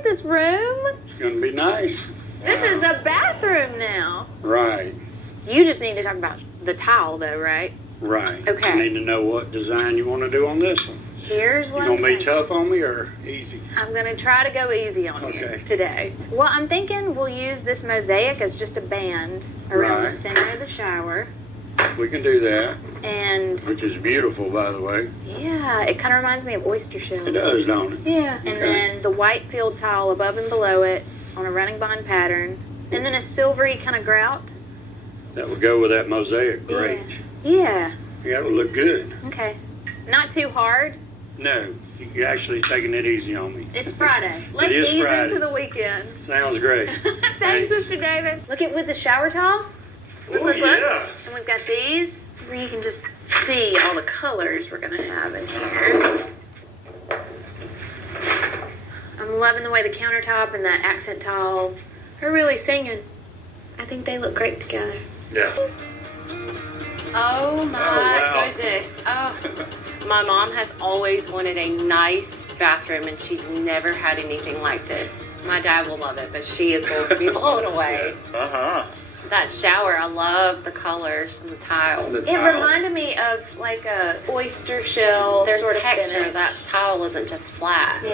at this room. It's going to be nice. This is a bathroom now. Right. You just need to talk about the tile, though, right? Right. Okay. You need to know what design you want to do on this one. Here's what You going to be tough on me or easy? I'm going to try to go easy on you today. Well, I'm thinking we'll use this mosaic as just a band around the center of the shower. We can do that. And which is beautiful, by the way. Yeah, it kind of reminds me of oyster shells. It does, don't it? Yeah. And then the white field tile above and below it on a running bond pattern. And then a silvery kind of grout. That would go with that mosaic. Great. Yeah. Yeah, it would look good. Okay. Not too hard. No, you're actually taking it easy on me. It's Friday. Let's ease into the weekend. Sounds great. Thanks, Mr. David. Look at with the shower towel. Look. Yeah. And we've got these where you can just see all the colors we're going to have in here. I'm loving the way the countertop and that accent tile are really singing. I think they look great together. Yeah. Oh my goodness. Oh, my mom has always wanted a nice bathroom and she's never had anything like this. My dad will love it, but she is going to be blown away. That shower, I love the colors and the tile. It reminded me of like a oyster shell There's sort of texture. finish. That tile isn't just flat. Yeah.